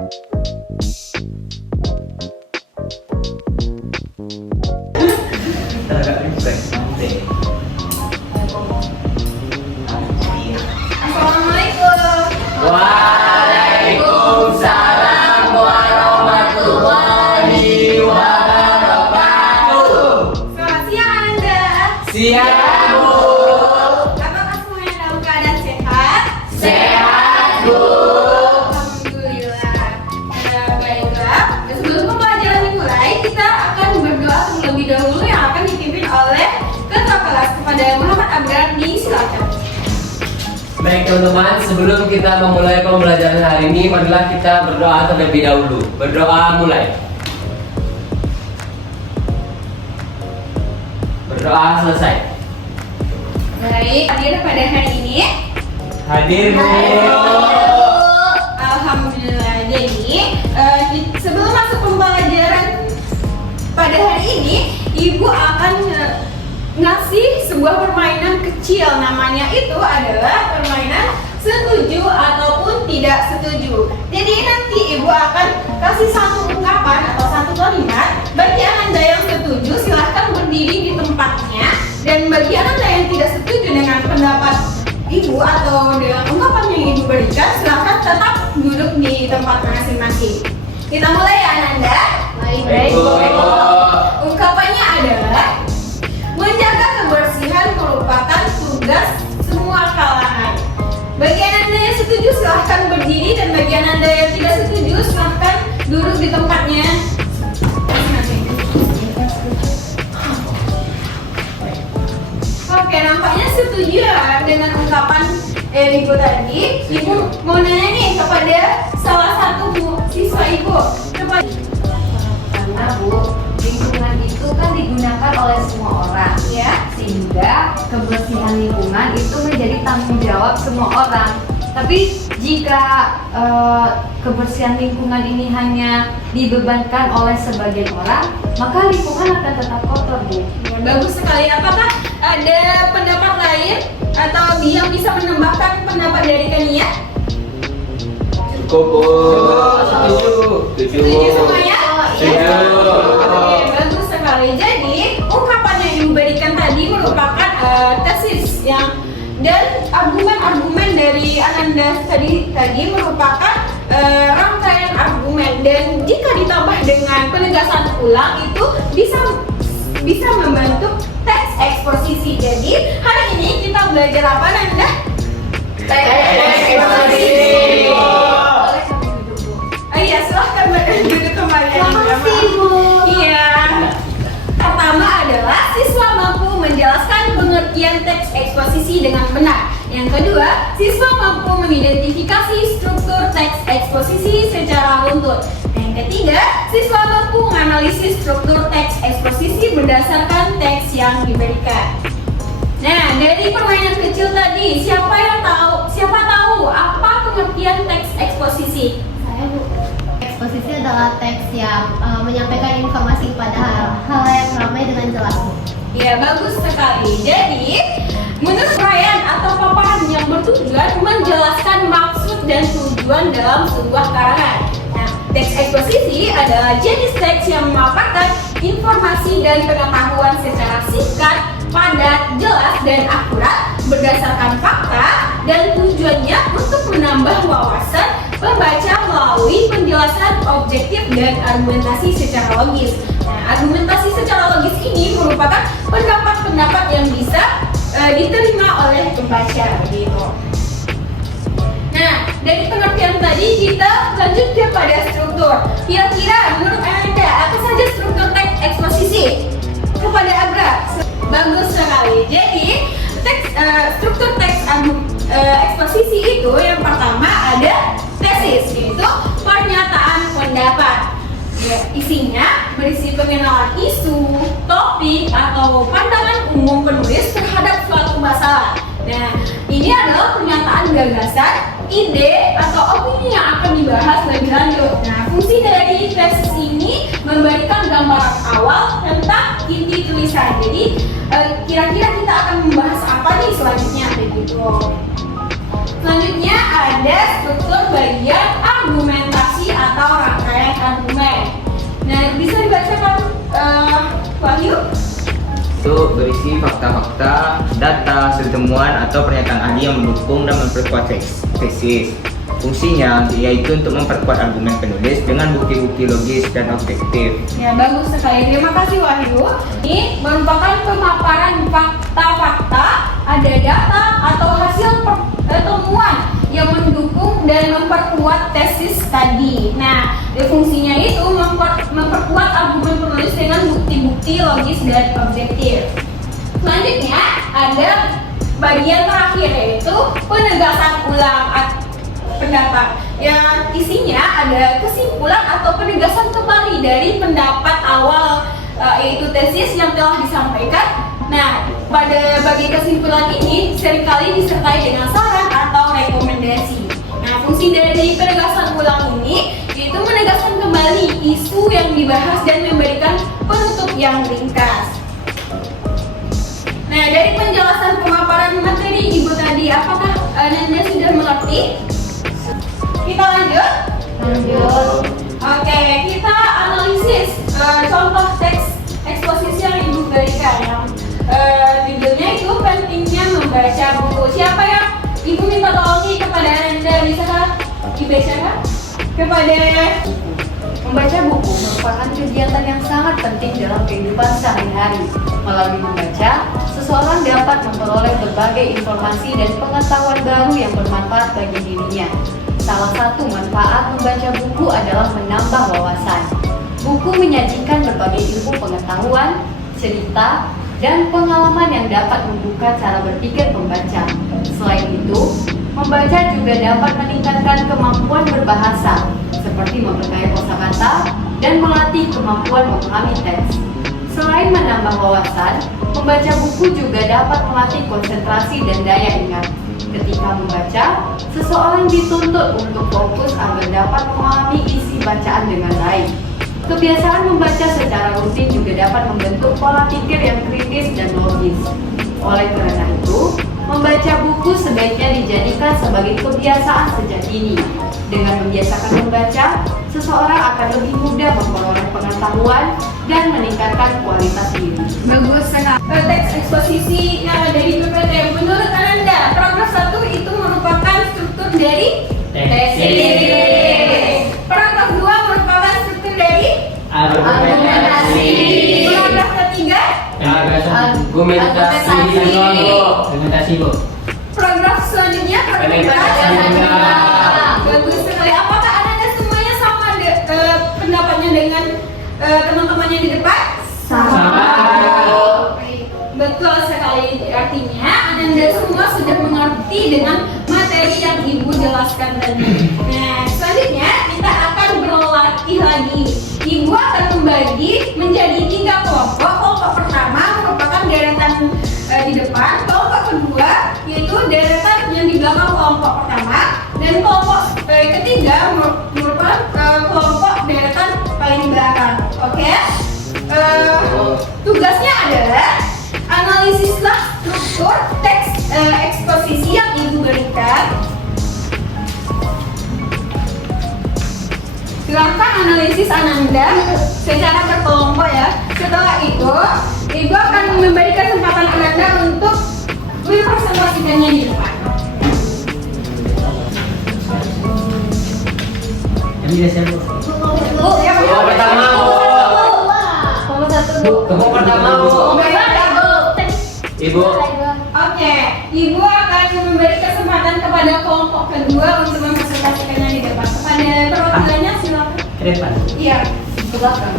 Assalamualaikum. Waalaikumsalam warahmatullahi wabarakatuh. Selamat siang Anda. Siap, Bu. Apakah semuanya dalam keadaan sehat? Sehat, Bu. Alhamdulillah. Baiklah, sebelum pembelajaran dimulai, kita akan berdoa terlebih dahulu yang akan dipimpin oleh Ketua Kelas kepada Muhammad Abrar. Silakan. Baik teman-teman, sebelum kita memulai pembelajaran hari ini, marilah kita berdoa terlebih dahulu. Berdoa mulai. Berdoa selesai. Baik, hadir pada hari ini. Hadir, Bu. Alhamdulillah. Jadi, sebelum masuk pembelajaran pada hari ini, Ibu akan ngasih sebuah permainan kecil. Namanya itu adalah permainan setuju ataupun tidak setuju. Jadi nanti Ibu akan kasih satu ungkapan atau satu kalimat. Bagi Anda yang setuju silahkan berdiri di tempatnya, dan bagi Anda yang tidak setuju dengan pendapat Ibu atau dengan ungkapan yang Ibu berikan, silahkan tetap duduk di tempat masing-masing. Kita mulai ya Ananda. Baik, Bu. Ungkapannya adalah menjaga kebersihan merupakan tugas semua kalangan. Bagi Anda yang setuju silahkan berdiri, dan bagi Anda yang tidak setuju silahkan duduk di tempatnya. Oke, nampaknya setuju ya dengan ungkapan Ibu tadi. Ibu mau nanya nih kepada salah satu siswa Ibu. Coba. Karena Bu, lingkungan itu kan digunakan oleh semua orang, Ya. sehingga kebersihan lingkungan itu menjadi tanggung jawab semua orang. Tapi jika kebersihan lingkungan ini hanya dibebankan oleh sebagian orang, maka lingkungan akan tetap kotor, Bu. Bagus sekali. Apakah ada pendapat lain atau yang bisa menambahkan pendapat dari Kania? Cukup, Bu. Setuju. Setuju semuanya? Setuju. Oke, bagus sekali. Jadi ungkapan yang Ibu berikan tadi merupakan tesis dan argumen-argumen dari Ananda tadi merupakan rangkaian argumen, dan jika ditambah dengan penegasan ulang itu bisa membentuk teks eksposisi. Jadi hari ini kita belajar apa Nanda? Teks eksposisi. Boleh kami duduk, Bu? Iya, silahkan duduk kembali. Makasih, Bu. Iya. Pertama adalah siswa mampu menjelaskan pengertian teks eksposisi dengan benar. Yang kedua, siswa mampu mengidentifikasi struktur teks eksposisi secara runtut. Yang ketiga, siswa mampu menganalisis struktur teks eksposisi berdasarkan teks yang diberikan. Nah, dari permainan kecil tadi, siapa tahu apa pengertian teks eksposisi? Saya Bu. Eksposisi adalah teks yang menyampaikan informasi pada hal yang ramai dengan jelas. Ya, bagus sekali. Jadi, menurut uraian atau paparan yang bertujuan menjelaskan maksud dan tujuan dalam sebuah karangan. Nah, teks eksposisi adalah jenis teks yang memaparkan informasi dan pengetahuan secara singkat, padat, jelas, dan akurat berdasarkan fakta, dan tujuannya untuk menambah wawasan pembaca melalui penjelasan objektif dan argumentasi secara logis. Nah, argumentasi secara logis ini merupakan pendapat-pendapat yang bisa diterima oleh pembaca begitu. Nah, dari pengertian tadi kita lanjut kepada struktur. Kira-kira menurut Anda apa saja struktur teks eksposisi? Kepada Agra. Bagus sekali. Jadi struktur teks eksposisi itu yang pertama ada tesis, yaitu pernyataan pendapat. Ya, isinya berisi pengenalan isu, topik, atau pandangan umum penulis terhadap suatu masalah. Nah, ini adalah pernyataan gagasan, ide, atau opini yang akan dibahas lebih lanjut. Nah, fungsi dari tesis ini memberikan gambaran awal tentang inti tulisan. Jadi, kira-kira kita akan membahas apa nih selanjutnya begitu. Selanjutnya ada struktur bagian argumentasi atau itu berisi fakta-fakta, data, studi temuan atau pernyataan ahli yang mendukung dan memperkuat tesis. Fungsinya yaitu untuk memperkuat argumen penulis dengan bukti-bukti logis dan objektif. Ya, bagus sekali. Terima kasih Wahyu. Ini merupakan pemaparan fakta-fakta, ada data atau hasil temuan yang mendukung dan memperkuat tesis tadi. Nah, fungsinya itu memperkuat argumen penulis dengan bukti-bukti logis dan objektif. Selanjutnya ada bagian terakhir yaitu penegasan ulang pendapat yang isinya ada kesimpulan atau penegasan kembali dari pendapat awal yaitu tesis yang telah disampaikan. Nah, pada bagian kesimpulan ini seringkali disertai dengan saran atau rekomendasi. Nah, fungsi dari penegasan ulang ini yaitu menegaskan kembali isu yang dibahas dan memberikan penutup yang ringkas. Nah, dari penjelasan pemaparan materi Ibu tadi, apakah Anda sudah mengerti? Kita lanjut? Lanjut. Oke, kita analisis contoh teks eksposisi yang Ibu berikan yang judulnya itu pentingnya membaca buku. Siapa yang Ibu minta tolong nih kepada Anda, bisakah dibacakan? Kepada Membaca buku merupakan kegiatan yang sangat penting dalam kehidupan sehari-hari. Melalui membaca, seseorang dapat memperoleh berbagai informasi dan pengetahuan baru yang bermanfaat bagi dirinya. Salah satu manfaat membaca buku adalah menambah wawasan. Buku menyajikan berbagai ilmu pengetahuan, cerita, dan pengalaman yang dapat membuka cara berpikir pembaca. Selain itu, membaca juga dapat meningkatkan kemampuan berbahasa, seperti memperkaya kosakata dan melatih kemampuan memahami teks. Selain menambah wawasan, membaca buku juga dapat melatih konsentrasi dan daya ingat. Ketika membaca, seseorang dituntut untuk fokus agar dapat memahami isi bacaan dengan baik. Kebiasaan membaca secara rutin juga dapat membentuk pola pikir yang kritis dan logis. Oleh karena itu, membaca buku sebaiknya dijadikan sebagai kebiasaan sejak dini. Dengan membiasakan membaca, seseorang akan lebih mudah memperoleh pengetahuan dan meningkatkan kualitas diri. bagus sekali. Teks eksposisi yang ada di PPT. Menurut Anda, paragraf 1 itu merupakan struktur dari tesis. Paragraf 2 merupakan struktur dari Argumentasi. paragraf ketiga. Argumentasi, Bu. Paragraf selanjutnya Penegasan ulang. bagus sekali. Apakah Anda semuanya sama pendapatnya dengan teman-temannya di depan? Sama. Baik. Betul sekali. Artinya Anda semua sudah mengerti dengan materi yang Ibu jelaskan tadi. Nah, selanjutnya kita akan berlatih lagi. Ibu akan membagi menjadi 3 kelompok. Kelompok pertama merupakan deretan di depan, kelompok kedua yaitu deretan yang di belakang kelompok pertama, dan kelompok ketiga merupakan kelompok deretan paling belakang. Oke? Tugasnya adalah analisislah struktur teks eksposisi yang Ibu berikan. Silakan analisis Ananda secara berkelompok ya. Setelah itu, Ibu akan memberi kesempatan Ananda untuk mempresentasikannya di depan. Bu, Ya, Kelompok pertama, Bu. Kelompok satu, Bu. Kelompok pertama, Bu. Ibu. Oke, Ibu akan memberi kesempatan kepada kelompok kedua untuk mempresentasikannya di depan. Kepada perwakilannya silakan. Ke depan. Iya. Ke belakang.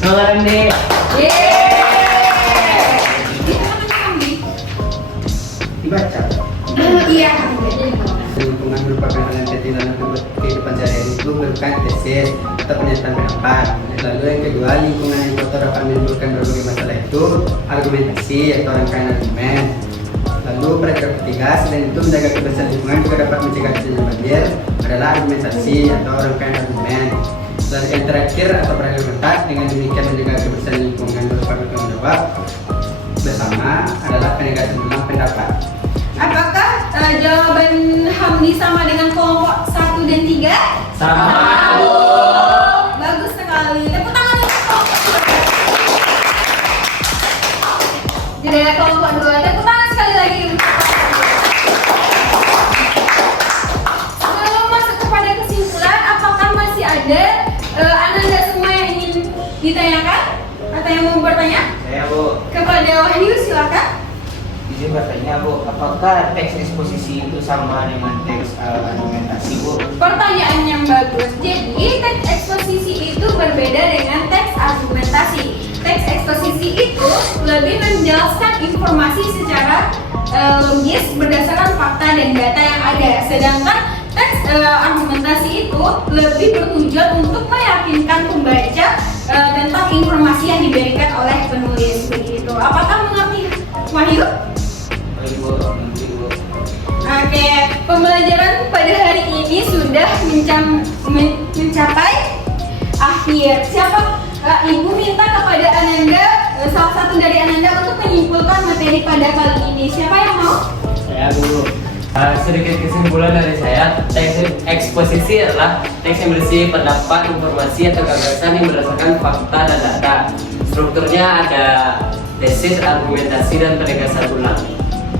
Selamat nih. Dibaca. Iya. Lingkungan merupakan hal yang penting dalam kehidupan sehari-hari itu berupa tesis atau pernyataan pendapat. Lalu yang kedua, lingkungan yang kotor dapat menimbulkan berbagai masalah itu argumentasi atau rangkaian argumen. Lalu paragraf ketiga, selain itu menjaga kebersihan lingkungan juga dapat mencegah terjadinya banjir adalah argumentasi atau rangkaian argumen. Lalu yang terakhir atau paragraf keempat, dengan demikian menjaga kebersihan lingkungan merupakan tanggung jawab bersama adalah penegasan ulang pendapat. Apakah jawaban Hamdi sama dengan kelompok 1 dan 3? Sama, Bu. Bagus sekali. Tepuk tangan untuk kelompok 2. Ada yang mau bertanya? Saya Bu, Kepada Wahyu silakan. izin bertanya Bu, apakah teks eksposisi itu sama dengan teks argumentasi Bu? Pertanyaan yang bagus. Jadi, teks eksposisi itu berbeda dengan teks argumentasi. Teks eksposisi itu lebih menjelaskan informasi secara logis berdasarkan fakta dan data yang ada. Sedangkan teks argumentasi itu lebih bertujuan untuk meyakinkan pembaca tentang informasi yang diberikan oleh penulis. Begitu. Apakah mengerti, Wahyu? Baik Bu, nanti Bu. Oke, pembelajaran pada hari ini sudah mencapai akhir. Siapa? Ibu minta kepada Ananda, salah satu dari Ananda untuk menyimpulkan materi pada kali ini. Siapa yang mau? Saya dulu. Sedikit kesimpulan dari saya, teks eksposisi adalah teks yang berisi pendapat, informasi, atau gagasan yang berdasarkan fakta dan data. Strukturnya ada tesis, argumentasi, dan penegasan ulang.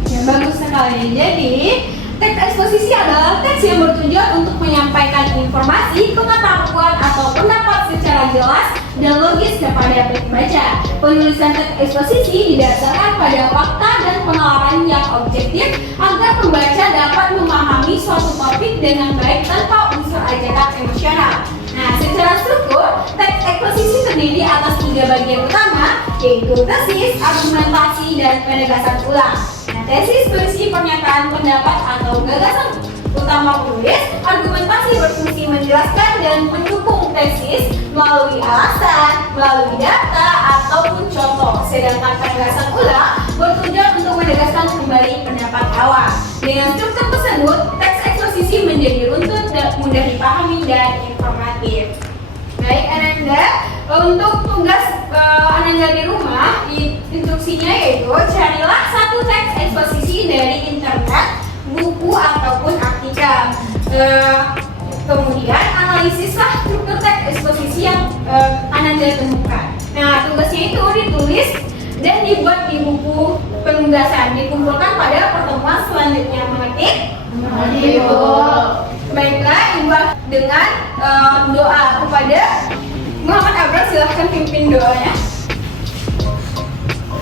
Ya, bagus sekali. Jadi, teks eksposisi adalah teks yang bertujuan untuk menyampaikan informasi, pengetahuan, atau pendapat secara jelas dan logis kepada pembaca. Penulisan teks eksposisi didasarkan pada fakta dan penalaran yang objektif agar pembaca dapat memahami suatu topik dengan baik tanpa unsur ajakan emosional. Nah, secara struktur, teks eksposisi terdiri atas 3 bagian utama, yaitu tesis, argumentasi, dan penegasan ulang. Nah, tesis berisi pernyataan pendapat atau gagasan utama penulis. Argumentasi berfungsi menjelaskan dan mendukung tesis melalui alasan, melalui data, ataupun contoh. Sedangkan penegasan ulang bertujuan untuk menegaskan kembali pendapat awal. Dengan struktur tersebut, teks eksposisi menjadi runtut dan mudah dipahami dan informatif. Baik Ananda, untuk tugas Ananda di rumah, instruksinya yaitu carilah satu teks eksposisi dari internet, buku ataupun artikel. Kemudian analisislah struktur teks eksposisi yang Ananda temukan. Nah, tugasnya itu ditulis dan dibuat di buku penugasan, dikumpulkan pada pertemuan selanjutnya. Mengerti? Mengerti, Bu. Baiklah, Ibu dengan doa kepada Muhammad Abrar, silahkan pimpin doanya.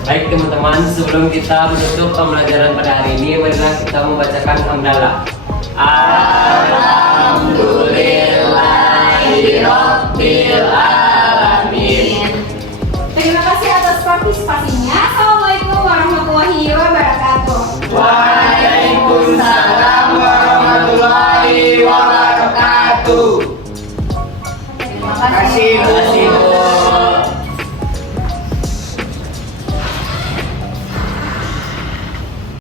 Baik teman-teman, sebelum kita menutup pembelajaran pada hari ini, marilah kita membacakan hamdalah. Alhamdulillahirabbil alamin. Terima kasih atas partisipasinya. Assalamualaikum warahmatullahi wabarakatuh. Waalaikumsalam warahmatullahi wabarakatuh. Terima kasih. Terima kasih.